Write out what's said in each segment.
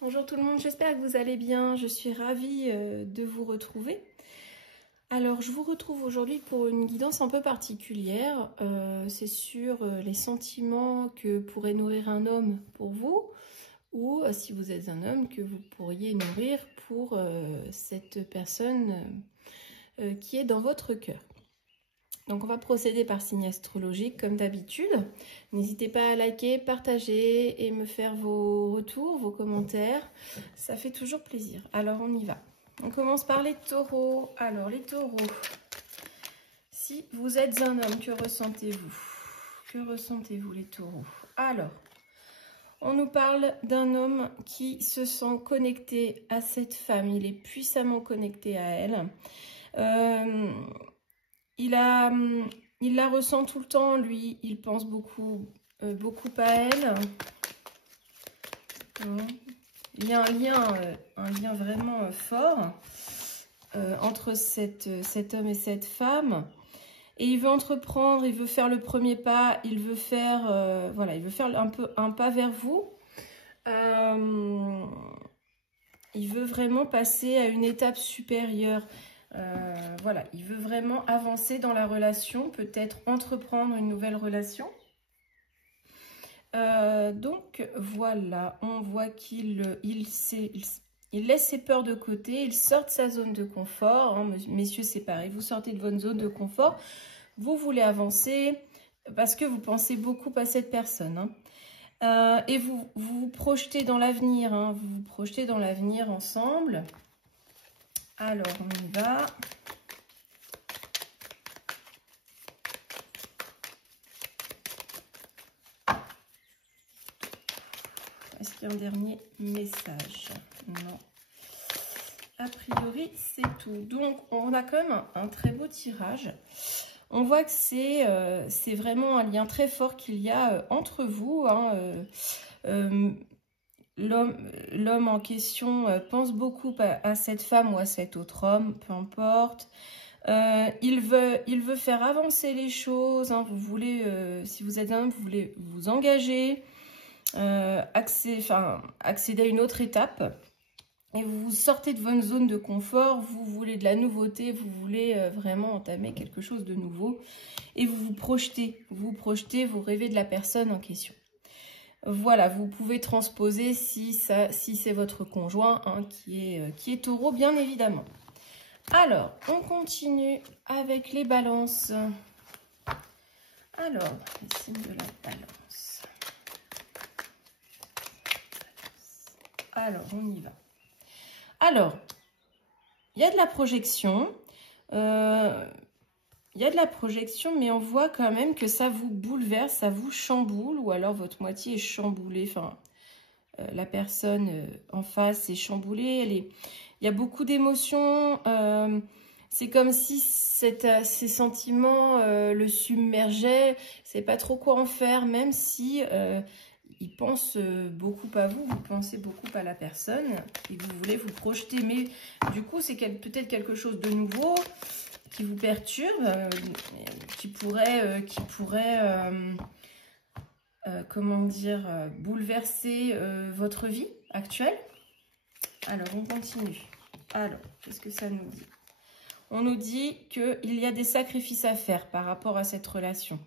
Bonjour tout le monde, j'espère que vous allez bien. Je suis ravie de vous retrouver. Alors, je vous retrouve aujourd'hui pour une guidance un peu particulière. C'est sur les sentiments que pourrait nourrir un homme pour vous, ou si vous êtes un homme, que vous pourriez nourrir pour cette personne qui est dans votre cœur. Donc on va procéder par signe astrologique comme d'habitude. N'hésitez pas à liker, partager et me faire vos retours, vos commentaires. Ça fait toujours plaisir. Alors on y va. On commence par les taureaux. Alors les taureaux, si vous êtes un homme, que ressentez-vous? Que ressentez-vous les taureaux? Alors, on nous parle d'un homme qui se sent connecté à cette femme. Il est puissamment connecté à elle. Il la ressent tout le temps, lui, il pense beaucoup à elle. Il y a un lien vraiment fort entre cet homme et cette femme. Et il veut entreprendre, il veut faire le premier pas, il veut faire, voilà, il veut faire un pas vers vous. Il veut vraiment passer à une étape supérieure. Voilà, il veut vraiment avancer dans la relation, peut-être entreprendre une nouvelle relation. Donc voilà, on voit qu'il laisse ses peurs de côté, il sort de sa zone de confort. Hein, messieurs, c'est pareil, vous sortez de votre zone de confort, vous voulez avancer parce que vous pensez beaucoup à cette personne. Hein. Et vous vous projetez dans l'avenir, hein, vous vous projetez dans l'avenir ensemble. Alors, on y va. Est-ce qu'il y a un dernier message? Non. A priori, c'est tout. Donc, on a quand même un très beau tirage. On voit que c'est vraiment un lien très fort qu'il y a entre vous. Hein, l'homme en question pense beaucoup à cette femme ou à cet autre homme, peu importe. Il veut faire avancer les choses. Hein, vous voulez, si vous êtes un homme, vous voulez vous engager, accéder à une autre étape. Et vous sortez de votre zone de confort, vous voulez de la nouveauté, vous voulez vraiment entamer quelque chose de nouveau. Et vous vous projetez, vous rêvez de la personne en question. Voilà, vous pouvez transposer si c'est votre conjoint hein, qui est taureau, bien évidemment. Alors, on continue avec les balances. Alors, le signe de la balance. Alors, on y va. Alors, il y a de la projection. Il y a de la projection, mais on voit quand même que ça vous bouleverse, ça vous chamboule, ou alors votre moitié est chamboulée. Enfin, la personne en face est chamboulée. Il y a beaucoup d'émotions. C'est comme si ces sentiments le submergeaient. C'est pas trop quoi en faire, même si il pense beaucoup à vous, vous pensez beaucoup à la personne et vous voulez vous projeter. Mais du coup, c'est peut-être quelque chose de nouveau qui vous perturbe, qui pourrait comment dire, bouleverser votre vie actuelle. Alors, on continue. Alors, qu'est-ce que ça nous dit? On nous dit qu'il y a des sacrifices à faire par rapport à cette relation.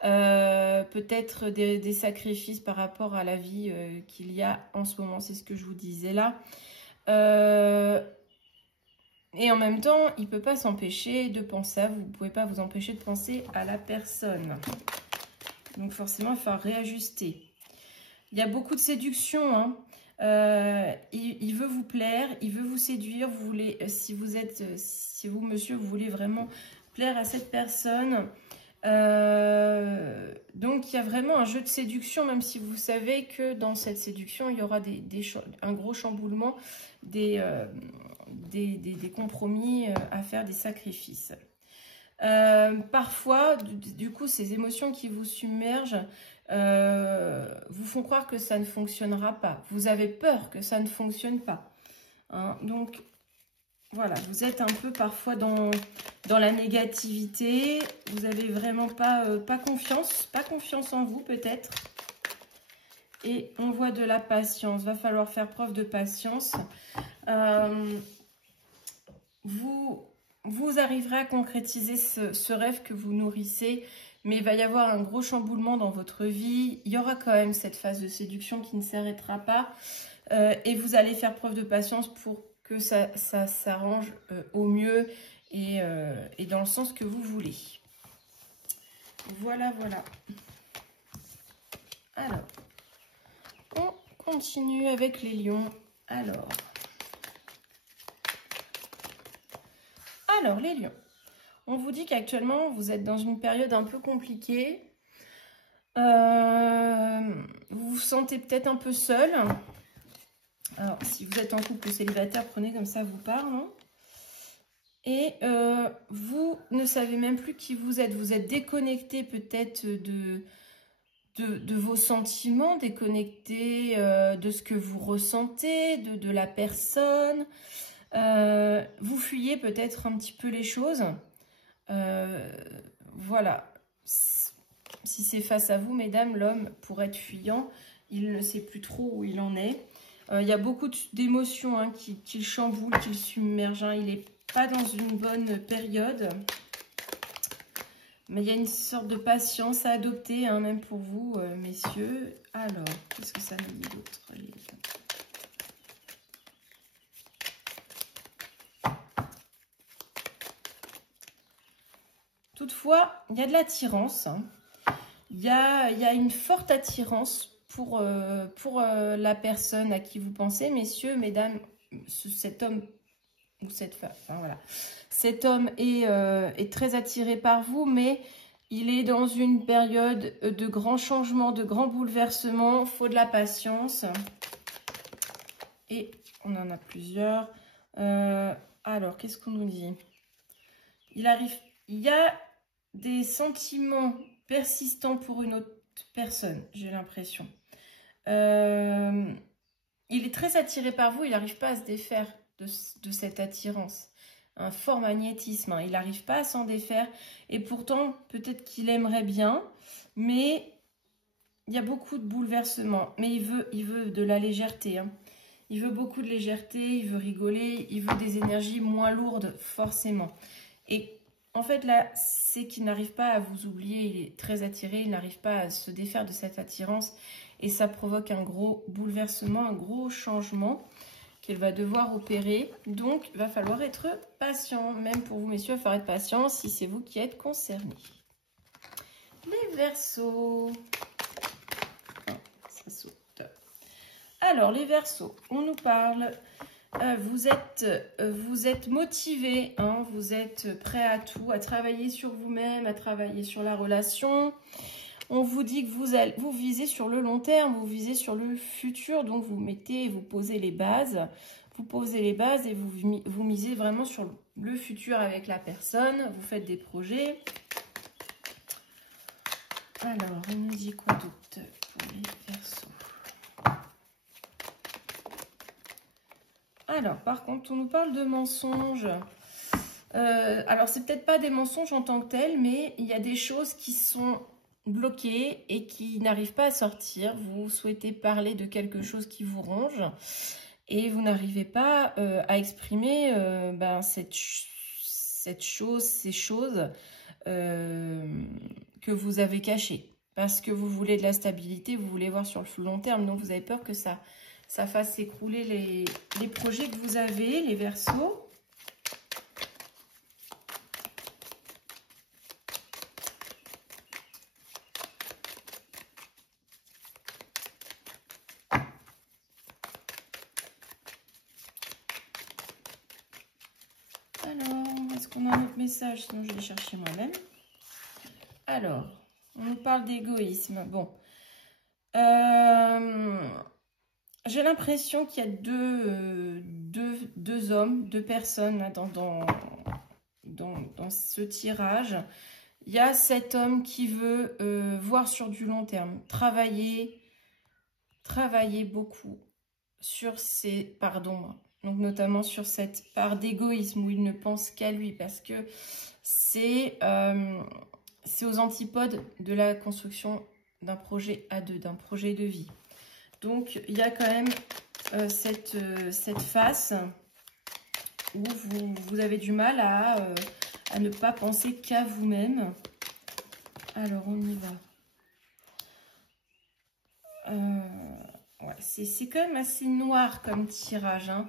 Peut-être des sacrifices par rapport à la vie qu'il y a en ce moment, c'est ce que je vous disais là. Et en même temps, il ne peut pas s'empêcher de penser à vous. Vous ne pouvez pas vous empêcher de penser à la personne. Donc forcément, il faut réajuster. Il y a beaucoup de séduction. Hein. Il veut vous plaire, il veut vous séduire. Vous voulez, si vous, monsieur, vous voulez vraiment plaire à cette personne. Donc, il y a vraiment un jeu de séduction, même si vous savez que dans cette séduction, il y aura un gros chamboulement, des compromis à faire, des sacrifices. Parfois, du coup, ces émotions qui vous submergent vous font croire que ça ne fonctionnera pas. Vous avez peur que ça ne fonctionne pas. Hein, donc, voilà, vous êtes un peu parfois dans la négativité. Vous n'avez vraiment pas confiance en vous peut-être. Et on voit de la patience. Va falloir faire preuve de patience. Vous arriverez à concrétiser ce rêve que vous nourrissez, mais il va y avoir un gros chamboulement dans votre vie. Il y aura quand même cette phase de séduction qui ne s'arrêtera pas. Et vous allez faire preuve de patience pour que ça s'arrange au mieux et dans le sens que vous voulez. Voilà, voilà. Alors, on continue avec les lions. Alors, les lions. On vous dit qu'actuellement, vous êtes dans une période un peu compliquée. Vous vous sentez peut-être un peu seul. Alors, si vous êtes en couple ou célibataire, prenez comme ça vous parle. Hein. Et vous ne savez même plus qui vous êtes. Vous êtes déconnecté peut-être de vos sentiments, déconnecté de ce que vous ressentez, de la personne. Vous fuyez peut-être un petit peu les choses. Voilà. Si c'est face à vous, mesdames, l'homme, pour être fuyant, il ne sait plus trop où il en est. Il y a beaucoup d'émotions hein, qui le chamboulent, qui le submergent. Hein. Il n'est pas dans une bonne période. Mais il y a une sorte de patience à adopter, hein, même pour vous, messieurs. Alors, qu'est-ce que ça nous dit d'autre? Toutefois, il y a de l'attirance. Hein. Il y a une forte attirance pour la personne à qui vous pensez. Messieurs, mesdames, cet homme ou cette femme, enfin voilà. Cet homme est très attiré par vous, mais il est dans une période de grands changements, de grands bouleversements. Il faut de la patience. Et on en a plusieurs. Alors, qu'est-ce qu'on nous dit? Il y a des sentiments persistants pour une autre personne, j'ai l'impression. Il est très attiré par vous, il n'arrive pas à se défaire de cette attirance. Un fort magnétisme, hein. Il n'arrive pas à s'en défaire. Et pourtant, peut-être qu'il aimerait bien, mais il y a beaucoup de bouleversements. Mais il veut de la légèreté. Hein. Il veut beaucoup de légèreté, il veut rigoler, il veut des énergies moins lourdes, forcément. Et en fait, là, c'est qu'il n'arrive pas à vous oublier, il est très attiré, il n'arrive pas à se défaire de cette attirance. Et ça provoque un gros bouleversement, un gros changement qu'il va devoir opérer. Donc, il va falloir être patient. Même pour vous, messieurs, il va falloir être patient si c'est vous qui êtes concernés. Les Verseaux. Oh, ça saute. Alors, les Verseaux, on nous parle... vous êtes motivé, hein, vous êtes prêt à tout, à travailler sur vous-même, à travailler sur la relation. On vous dit que vous visez sur le long terme, vous visez sur le futur, donc vous posez les bases. Vous posez les bases et vous misez vraiment sur le futur avec la personne. Vous faites des projets. Alors, on nous dit quoi d'autre pour les Verseaux? Alors, par contre, on nous parle de mensonges. Alors, c'est peut-être pas des mensonges en tant que tels, mais il y a des choses qui sont bloquées et qui n'arrivent pas à sortir. Vous souhaitez parler de quelque chose qui vous ronge et vous n'arrivez pas à exprimer ces choses que vous avez cachées. Parce que vous voulez de la stabilité, vous voulez voir sur le long terme, donc vous avez peur que ça fasse s'écrouler les projets que vous avez, les Verseaux. Alors, est-ce qu'on a un autre message? Sinon, je vais chercher moi-même. Alors, on nous parle d'égoïsme. Bon. J'ai l'impression qu'il y a deux hommes, deux personnes là, dans ce tirage. Il y a cet homme qui veut voir sur du long terme, travailler beaucoup sur ses parts d'ombre. Donc notamment sur cette part d'égoïsme où il ne pense qu'à lui parce que c'est aux antipodes de la construction d'un projet à deux, d'un projet de vie. Donc, il y a quand même cette face où vous avez du mal à ne pas penser qu'à vous-même. Alors, on y va. Ouais, c'est quand même assez noir comme tirage. Hein.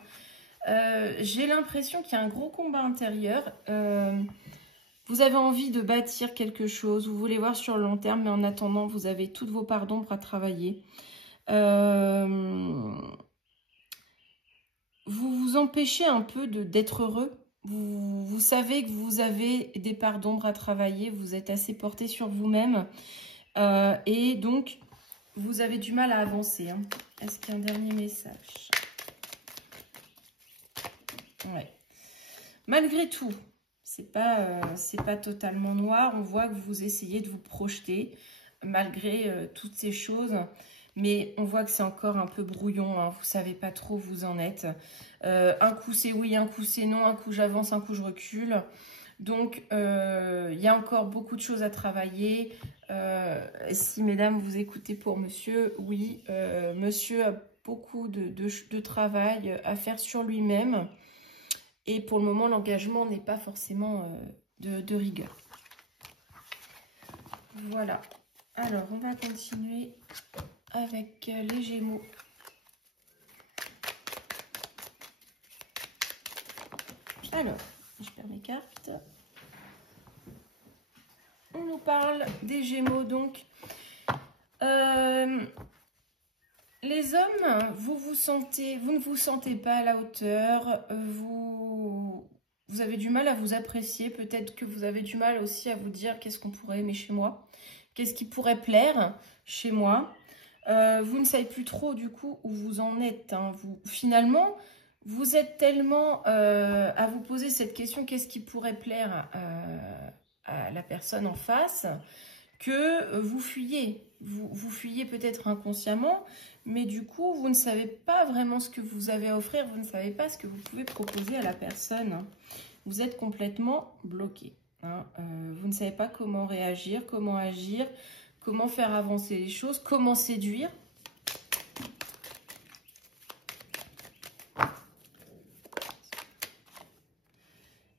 J'ai l'impression qu'il y a un gros combat intérieur. Vous avez envie de bâtir quelque chose. Vous voulez voir sur le long terme, mais en attendant, vous avez toutes vos parts d'ombre à travailler. Vous vous empêchez un peu d'être heureux. Vous savez que vous avez des parts d'ombre à travailler. Vous êtes assez porté sur vous-même. Et donc, vous avez du mal à avancer. Hein. Est-ce qu'il y a un dernier message? Ouais. Malgré tout, c'est pas totalement noir. On voit que vous essayez de vous projeter malgré toutes ces choses. Mais on voit que c'est encore un peu brouillon. Hein. Vous savez pas trop où vous en êtes. Un coup c'est oui, un coup c'est non. Un coup j'avance, un coup je recule. Donc, il y a encore beaucoup de choses à travailler. Si, mesdames, vous écoutez pour monsieur, oui, monsieur a beaucoup de travail à faire sur lui-même. Et pour le moment, l'engagement n'est pas forcément de rigueur. Voilà. Alors, on va continuer avec les Gémeaux. Alors, je perds mes cartes. On nous parle des Gémeaux, donc. Les hommes, vous ne vous sentez pas à la hauteur. Vous avez du mal à vous apprécier. Peut-être que vous avez du mal aussi à vous dire qu'est-ce qu'on pourrait aimer chez moi. Qu'est-ce qui pourrait plaire chez moi. Vous ne savez plus trop, du coup, où vous en êtes. Hein. Finalement, vous êtes tellement à vous poser cette question, qu'est-ce qui pourrait plaire à la personne en face, que vous fuyez. Vous fuyez peut-être inconsciemment, mais du coup, vous ne savez pas vraiment ce que vous avez à offrir, vous ne savez pas ce que vous pouvez proposer à la personne. Vous êtes complètement bloqué. Hein. Vous ne savez pas comment réagir, comment agir, comment faire avancer les choses, comment séduire.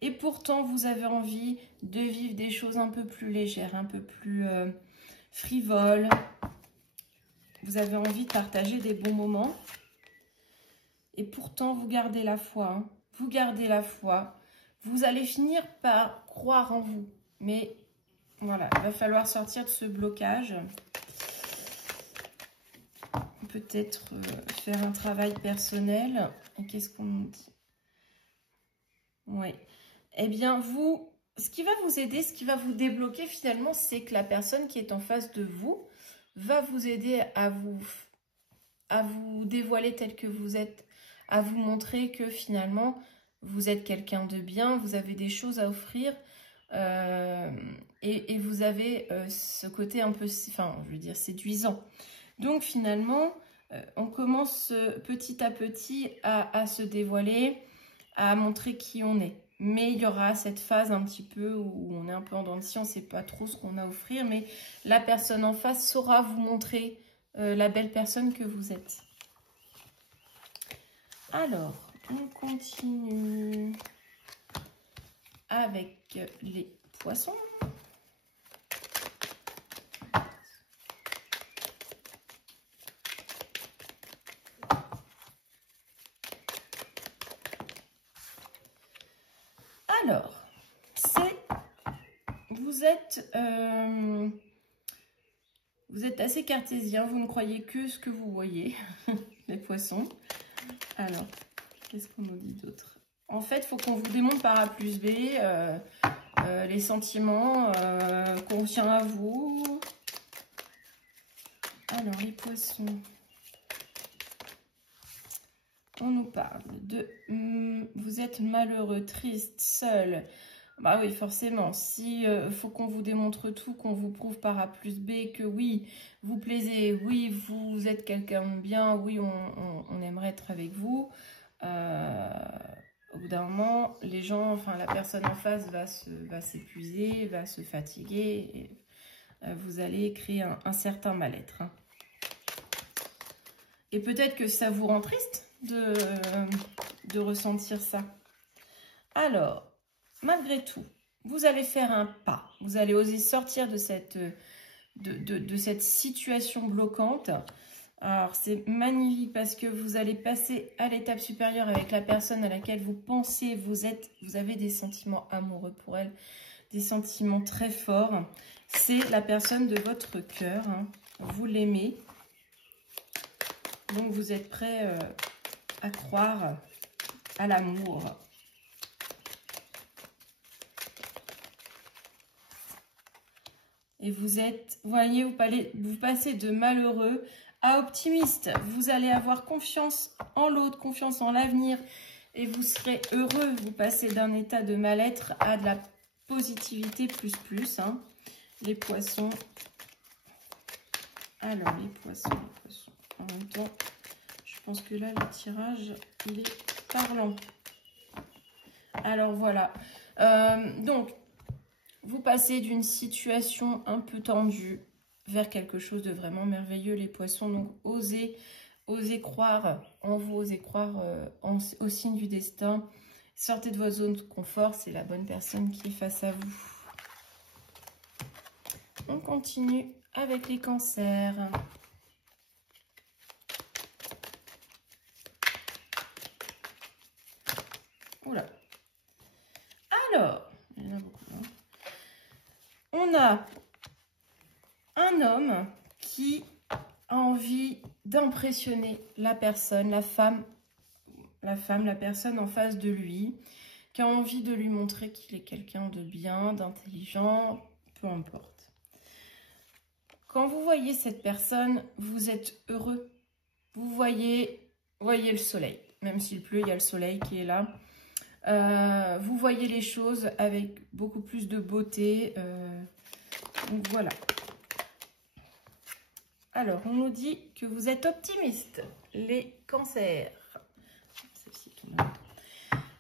Et pourtant, vous avez envie de vivre des choses un peu plus légères, un peu plus frivoles. Vous avez envie de partager des bons moments. Et pourtant, vous gardez la foi. Hein. Vous gardez la foi. Vous allez finir par croire en vous. Mais voilà, il va falloir sortir de ce blocage. Peut-être faire un travail personnel. Qu'est-ce qu'on nous dit? Oui. Eh bien, ce qui va vous aider, ce qui va vous débloquer finalement, c'est que la personne qui est en face de vous va vous aider à vous dévoiler tel que vous êtes, à vous montrer que finalement, vous êtes quelqu'un de bien, vous avez des choses à offrir et vous avez ce côté un peu, enfin, je veux dire, séduisant. Donc finalement, on commence petit à petit à se dévoiler, à montrer qui on est. Mais il y aura cette phase un petit peu où on est un peu en dents de scie, on ne sait pas trop ce qu'on a à offrir, mais la personne en face saura vous montrer la belle personne que vous êtes. Alors, on continue avec les poissons. Alors, vous êtes assez cartésien, vous ne croyez que ce que vous voyez, les poissons. Alors, qu'est-ce qu'on nous dit d'autre? En fait, il faut qu'on vous démontre par A plus B les sentiments qu'on tient à vous. Alors, les poissons. On nous parle de vous êtes malheureux, triste, seul. Bah oui, forcément. Si faut qu'on vous démontre tout, qu'on vous prouve par A plus B que oui, vous plaisez, oui, vous êtes quelqu'un de bien, oui, on aimerait être avec vous. Au bout d'un moment, les gens, enfin la personne en face va s'épuiser, va se fatiguer. Et, vous allez créer un certain mal-être. Hein. Et peut-être que ça vous rend triste de ressentir ça. Alors, malgré tout, vous allez faire un pas. Vous allez oser sortir de cette situation bloquante. Alors, c'est magnifique parce que vous allez passer à l'étape supérieure avec la personne à laquelle vous pensez, vous avez des sentiments amoureux pour elle, des sentiments très forts. C'est la personne de votre cœur, hein. Vous l'aimez. Donc, vous êtes prêt à croire à l'amour. Et vous êtes, voyez, vous passez de malheureux à optimiste. Vous allez avoir confiance en l'autre, confiance en l'avenir et vous serez heureux. Vous passez d'un état de mal-être à de la positivité plus, hein. Les poissons. Alors, les poissons. En même temps, je pense que là, le tirage, il est parlant. Alors, voilà. Donc, vous passez d'une situation un peu tendue vers quelque chose de vraiment merveilleux, les poissons. Donc, osez croire en vous, osez croire au signe du destin. Sortez de votre zone de confort, c'est la bonne personne qui est face à vous. On continue avec les cancers. Oula. Alors, il y en a beaucoup, hein. On a un homme qui a envie d'impressionner la personne, la femme, la personne en face de lui, qui a envie de lui montrer qu'il est quelqu'un de bien, d'intelligent, peu importe. Quand vous voyez cette personne, vous êtes heureux. Vous voyez le soleil. Même s'il pleut, il y a le soleil qui est là. Vous voyez les choses avec beaucoup plus de beauté. Donc voilà. Alors, on nous dit que vous êtes optimiste, les cancers.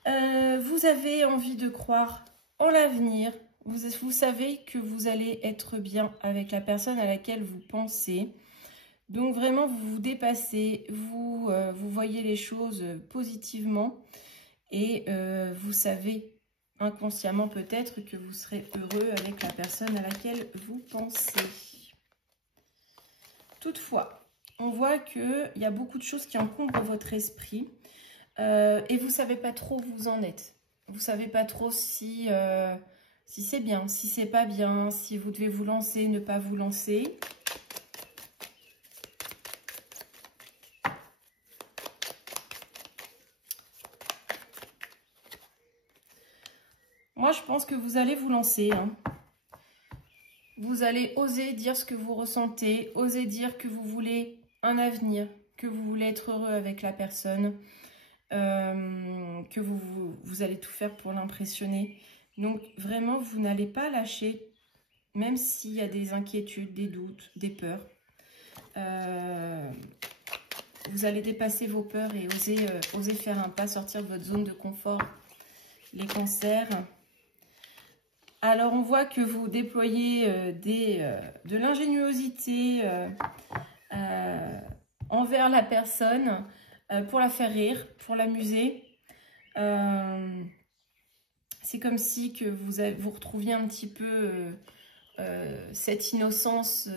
Vous avez envie de croire en l'avenir. Vous savez que vous allez être bien avec la personne à laquelle vous pensez. Donc vraiment, vous vous dépassez, vous voyez les choses positivement. Et vous savez inconsciemment peut-être que vous serez heureux avec la personne à laquelle vous pensez. Toutefois, on voit qu'il y a beaucoup de choses qui encombrent votre esprit et vous ne savez pas trop où vous en êtes. Vous ne savez pas trop si c'est bien, si c'est pas bien, si vous devez vous lancer, ne pas vous lancer. Moi, je pense que vous allez vous lancer, hein. Vous allez oser dire ce que vous ressentez, oser dire que vous voulez un avenir, que vous voulez être heureux avec la personne, que vous allez tout faire pour l'impressionner. Donc, vraiment, vous n'allez pas lâcher, même s'il y a des inquiétudes, des doutes, des peurs. Vous allez dépasser vos peurs et oser faire un pas, sortir de votre zone de confort. Les cancers. Alors, on voit que vous déployez de l'ingéniosité envers la personne pour la faire rire, pour l'amuser. C'est comme si que vous retrouviez un petit peu cette innocence,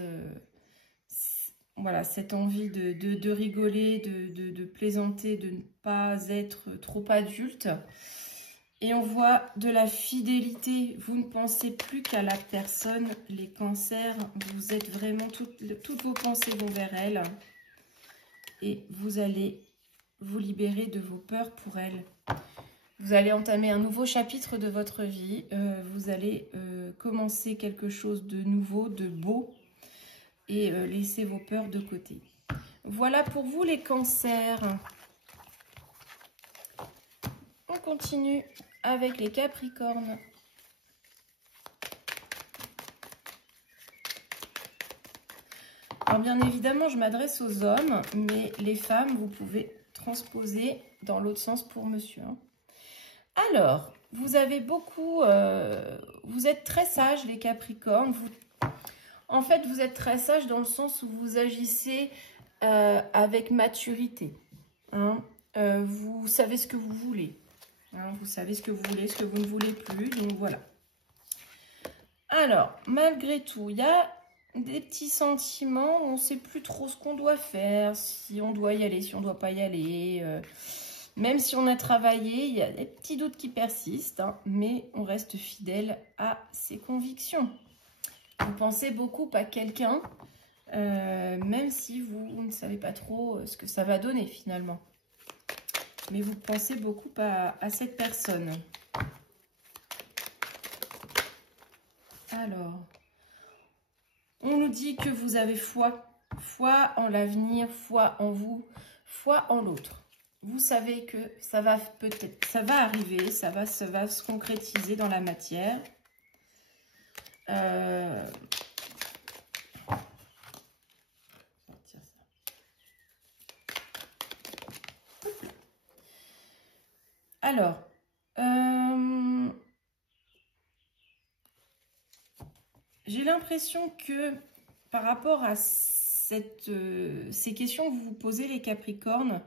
voilà, cette envie de rigoler, de plaisanter, de ne pas être trop adulte. Et on voit de la fidélité. Vous ne pensez plus qu'à la personne. Les cancers, vous êtes vraiment... Toutes vos pensées vont vers elle. Et vous allez vous libérer de vos peurs pour elle. Vous allez entamer un nouveau chapitre de votre vie. Vous allez commencer quelque chose de nouveau, de beau. Et laisser vos peurs de côté. Voilà pour vous les cancers. On continue avec les capricornes. Alors bien évidemment, je m'adresse aux hommes, mais les femmes, vous pouvez transposer dans l'autre sens pour monsieur. Alors, vous avez beaucoup... vous êtes très sages, les capricornes. En fait, vous êtes très sages dans le sens où vous agissez avec maturité. Hein. Vous savez ce que vous voulez. Hein. Vous savez ce que vous voulez, ce que vous ne voulez plus. Donc voilà. Alors, malgré tout, il y a des petits sentiments. On ne sait plus trop ce qu'on doit faire, si on doit y aller, si on ne doit pas y aller. Même si on a travaillé, il y a des petits doutes qui persistent, hein, mais on reste fidèle à ses convictions. Vous pensez beaucoup à quelqu'un, même si vous ne savez pas trop ce que ça va donner finalement. Mais vous pensez beaucoup à cette personne. Alors, on nous dit que vous avez foi. Foi en l'avenir, foi en vous, foi en l'autre. Vous savez que ça va peut-être, ça va arriver, ça va se concrétiser dans la matière. Alors, j'ai l'impression que par rapport à ces questions que vous vous posez, les Capricornes,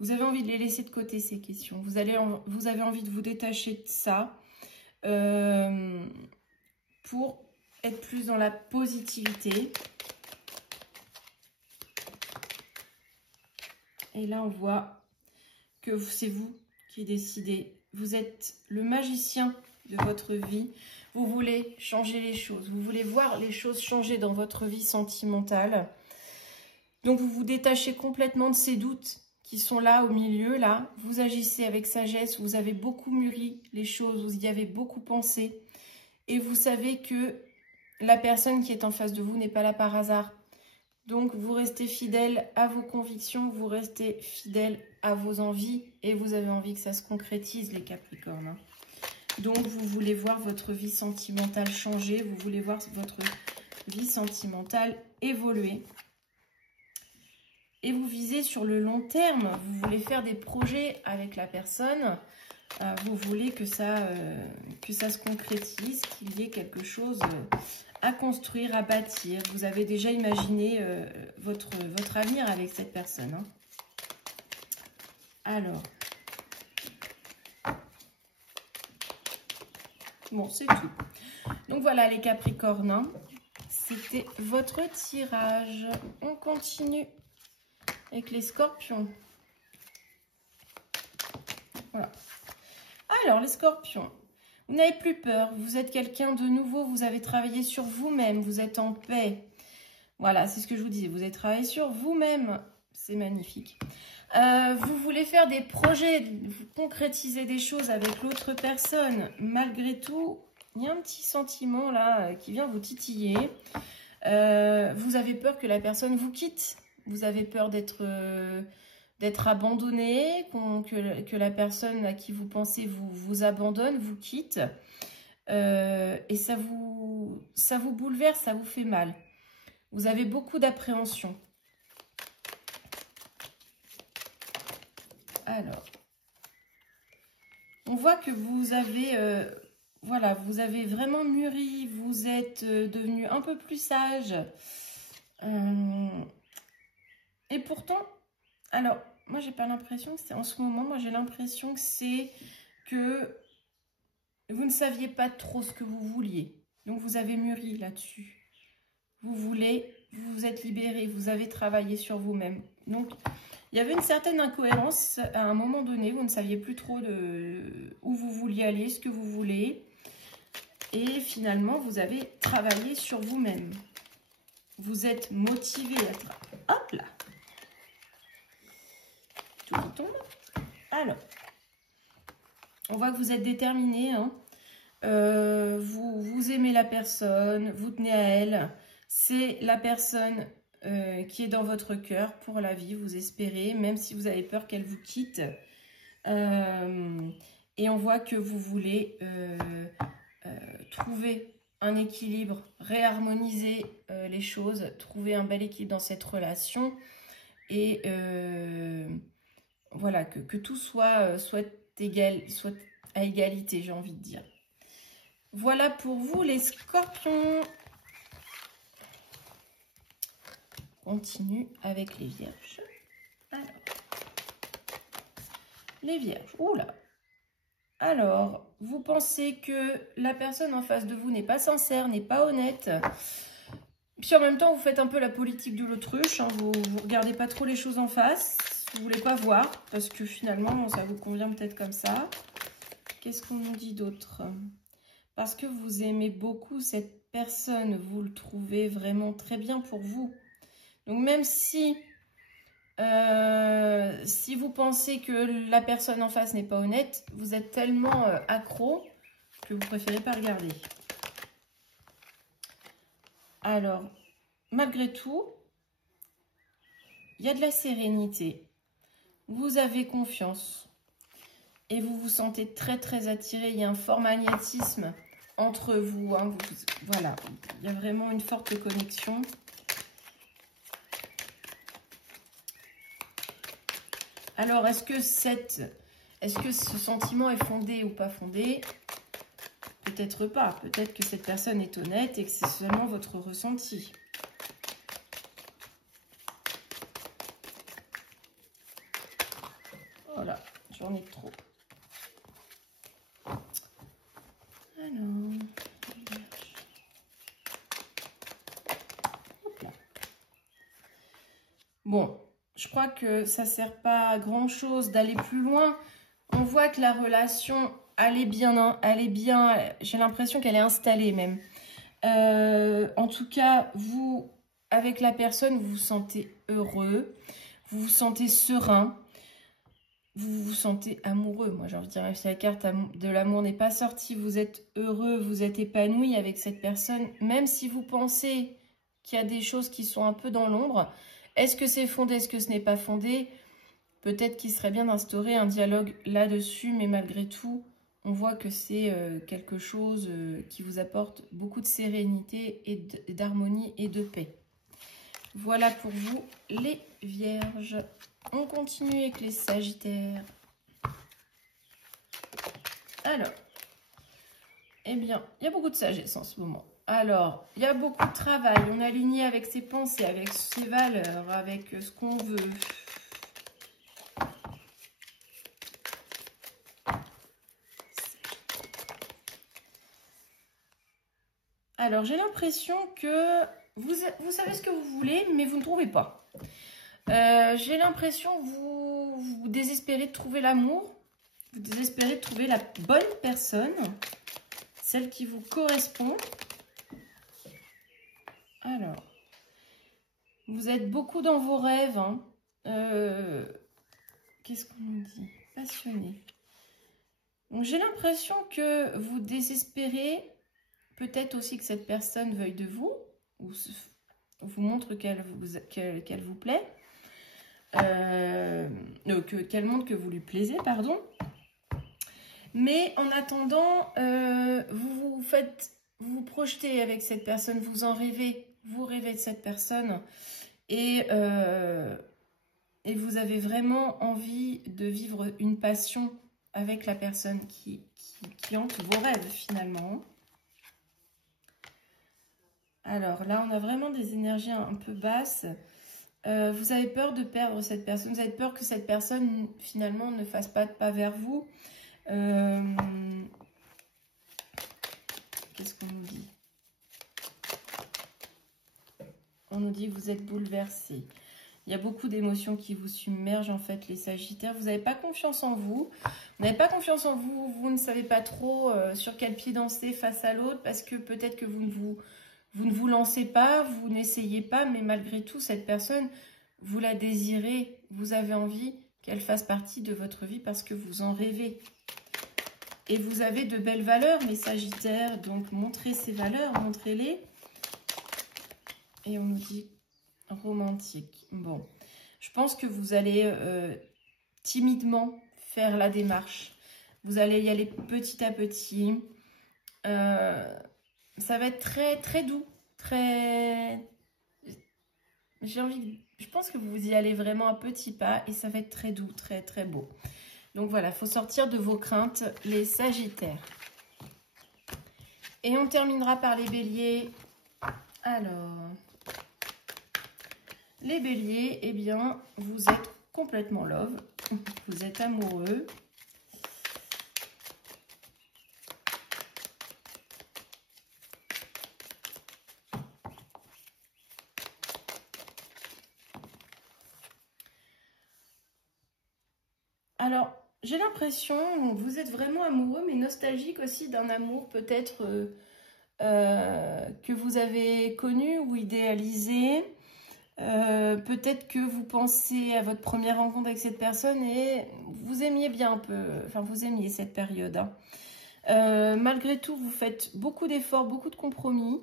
vous avez envie de les laisser de côté, ces questions. Vous avez envie de vous détacher de ça pour être plus dans la positivité. Et là, on voit que c'est vous qui décidez. Vous êtes le magicien de votre vie. Vous voulez changer les choses. Vous voulez voir les choses changer dans votre vie sentimentale. Donc, vous vous détachez complètement de ces doutes qui sont là au milieu, là. Vous agissez avec sagesse. Vous avez beaucoup mûri les choses. Vous y avez beaucoup pensé. Et vous savez que la personne qui est en face de vous n'est pas là par hasard. Donc, vous restez fidèle à vos convictions, vous restez fidèle à vos envies et vous avez envie que ça se concrétise, les Capricornes. Hein. Donc, vous voulez voir votre vie sentimentale changer, vous voulez voir votre vie sentimentale évoluer. Et vous visez sur le long terme, vous voulez faire des projets avec la personne, vous voulez que ça se concrétise, qu'il y ait quelque chose à construire, à bâtir. Vous avez déjà imaginé votre avenir avec cette personne. Hein. Alors, bon, c'est tout. Donc voilà les Capricornes, hein. C'était votre tirage. On continue avec les Scorpions. Voilà. Alors, les Scorpions. Vous n'avez plus peur, vous êtes quelqu'un de nouveau, vous avez travaillé sur vous-même, vous êtes en paix. Voilà, c'est ce que je vous disais, vous avez travaillé sur vous-même, c'est magnifique. Vous voulez faire des projets, vous concrétiser des choses avec l'autre personne. Malgré tout, il y a un petit sentiment là qui vient vous titiller. Vous avez peur que la personne vous quitte, vous avez peur d'être abandonné, que la personne à qui vous pensez vous abandonne, vous quitte. Et ça vous bouleverse, ça vous fait mal. Vous avez beaucoup d'appréhension. Alors, on voit que vous avez, voilà, vous avez vraiment mûri, vous êtes devenu un peu plus sage. Et pourtant, alors, moi, j'ai pas l'impression que c'est en ce moment, moi, j'ai l'impression que c'est que vous ne saviez pas trop ce que vous vouliez. Donc, vous avez mûri là-dessus. Vous vous êtes libéré, vous avez travaillé sur vous-même. Donc, il y avait une certaine incohérence à un moment donné. Vous ne saviez plus trop où vous vouliez aller, ce que vous voulez. Et finalement, vous avez travaillé sur vous-même. Vous êtes motivé à hop là. Tout tombe. Alors, on voit que vous êtes déterminé. Hein. Vous aimez la personne, vous tenez à elle. C'est la personne qui est dans votre cœur pour la vie, vous espérez, même si vous avez peur qu'elle vous quitte. Et on voit que vous voulez trouver un équilibre, réharmoniser les choses, trouver un bel équilibre dans cette relation. Et voilà, que tout soit à égalité, j'ai envie de dire. Voilà pour vous les Scorpions. continue avec les vierges. Alors, les vierges, oula. Alors, vous pensez que la personne en face de vous n'est pas sincère, n'est pas honnête. Puis en même temps, vous faites un peu la politique de l'autruche. Hein, vous ne regardez pas trop les choses en face. Vous ne voulez pas voir parce que finalement, ça vous convient peut-être comme ça. Qu'est-ce qu'on nous dit d'autre? Parce que vous aimez beaucoup cette personne, vous le trouvez vraiment très bien pour vous. Donc même si, si vous pensez que la personne en face n'est pas honnête, vous êtes tellement accro que vous préférez pas regarder. Alors, malgré tout, il y a de la sérénité. Vous avez confiance et vous vous sentez très très attiré. Il y a un fort magnétisme entre vous, hein. Voilà, il y a vraiment une forte connexion. Alors, est-ce que ce sentiment est fondé ou pas fondé? Peut-être pas. Peut-être que cette personne est honnête et que c'est seulement votre ressenti. Voilà, j'en ai trop. Alors, hop là. Bon, je crois que ça ne sert pas à grand chose d'aller plus loin. On voit que la relation, elle est bien, j'ai l'impression qu'elle est installée même. En tout cas, vous, avec la personne, vous vous sentez heureux, vous vous sentez serein. Vous vous sentez amoureux, moi j'ai envie de dire, même si la carte de l'amour n'est pas sortie, vous êtes heureux, vous êtes épanoui avec cette personne, même si vous pensez qu'il y a des choses qui sont un peu dans l'ombre. Est-ce que c'est fondé, est-ce que ce n'est pas fondé? Peut-être qu'il serait bien d'instaurer un dialogue là-dessus, mais malgré tout, on voit que c'est quelque chose qui vous apporte beaucoup de sérénité et d'harmonie et de paix. Voilà pour vous les vierges. On continue avec les sagittaires. Alors, eh bien, il y a beaucoup de sagesse en ce moment. Alors, il y a beaucoup de travail. On est aligné avec ses pensées, avec ses valeurs, avec ce qu'on veut. Alors, j'ai l'impression que vous savez ce que vous voulez, mais vous ne trouvez pas. J'ai l'impression que vous désespérez de trouver l'amour. Vous désespérez de trouver la bonne personne. Celle qui vous correspond. Alors, vous êtes beaucoup dans vos rêves. Hein. Qu'est-ce qu'on nous dit? Passionné. Donc, j'ai l'impression que vous désespérez. Peut-être aussi que cette personne veuille de vous. Ou vous montre qu'elle vous plaît. Qu'elle montre que vous lui plaisez, pardon. Mais en attendant, vous vous projetez avec cette personne, vous en rêvez, vous rêvez de cette personne et vous avez vraiment envie de vivre une passion avec la personne qui hante vos rêves finalement. Alors là, on a vraiment des énergies un peu basses. Vous avez peur de perdre cette personne, vous avez peur que cette personne finalement ne fasse pas de pas vers vous. Qu'est-ce qu'on nous dit? On nous dit que vous êtes bouleversé. Il y a beaucoup d'émotions qui vous submergent en fait les sagittaires. Vous n'avez pas confiance en vous. Vous n'avez pas confiance en vous. Vous ne savez pas trop sur quel pied danser face à l'autre parce que peut-être que vous ne vous lancez pas, vous n'essayez pas, mais malgré tout, cette personne, vous la désirez. Vous avez envie qu'elle fasse partie de votre vie parce que vous en rêvez. Et vous avez de belles valeurs, mes sagittaires. Donc, montrez ces valeurs, montrez-les. Et on nous dit romantique. Bon, je pense que vous allez timidement faire la démarche. Vous allez y aller petit à petit. Ça va être très, très doux. Très... Je pense que vous y allez vraiment à petits pas. Et ça va être très doux, très, très beau. Donc voilà, il faut sortir de vos craintes, les sagittaires. Et on terminera par les béliers. Alors, les béliers, eh bien, vous êtes complètement love. Vous êtes amoureux. Alors, j'ai l'impression, vous êtes vraiment amoureux, mais nostalgique aussi d'un amour peut-être que vous avez connu ou idéalisé. Peut-être que vous pensez à votre première rencontre avec cette personne et vous aimiez bien un peu, enfin vous aimiez cette période. Hein. Malgré tout, vous faites beaucoup d'efforts, beaucoup de compromis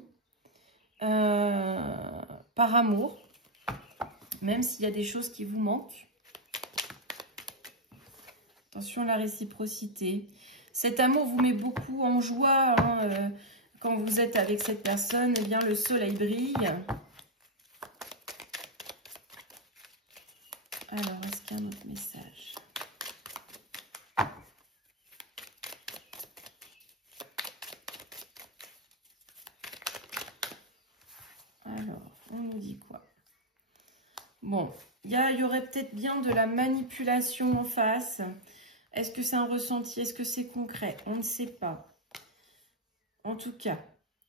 par amour, même s'il y a des choses qui vous manquent. Attention à la réciprocité. Cet amour vous met beaucoup en joie. Hein, quand vous êtes avec cette personne, eh bien le soleil brille. Alors, est-ce qu'il y a un autre message? Alors, on nous dit quoi? Bon, il y aurait peut-être bien de la manipulation en face. Est-ce que c'est un ressenti? Est-ce que c'est concret? On ne sait pas. En tout cas,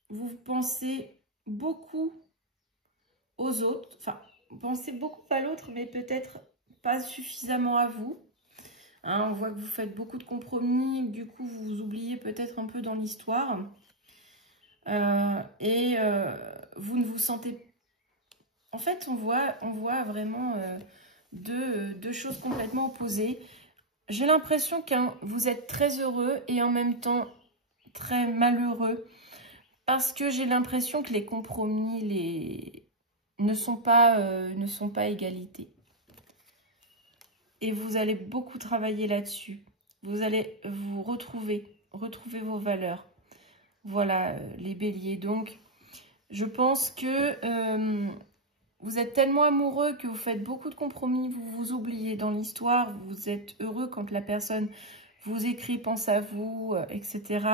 vous pensez beaucoup aux autres. Enfin, vous pensez beaucoup à l'autre, mais peut-être pas suffisamment à vous. Hein, on voit que vous faites beaucoup de compromis. Du coup, vous vous oubliez peut-être un peu dans l'histoire. Vous ne vous sentez... En fait, on voit vraiment deux choses complètement opposées. J'ai l'impression que vous êtes très heureux et en même temps très malheureux. Parce que j'ai l'impression que les compromis ne sont pas égalité. Et vous allez beaucoup travailler là-dessus. Vous allez vous retrouver vos valeurs. Voilà, les béliers. Donc, je pense que vous êtes tellement amoureux que vous faites beaucoup de compromis, vous vous oubliez dans l'histoire, vous êtes heureux quand la personne vous écrit, pense à vous, etc.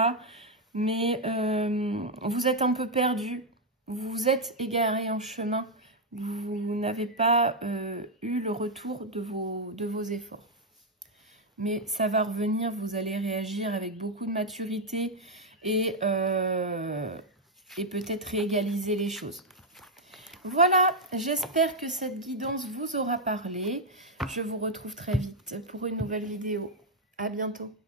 Mais vous êtes un peu perdu, vous vous êtes égaré en chemin, vous n'avez pas eu le retour de vos efforts. Mais ça va revenir, vous allez réagir avec beaucoup de maturité et peut-être réégaliser les choses. Voilà, j'espère que cette guidance vous aura parlé. Je vous retrouve très vite pour une nouvelle vidéo. À bientôt.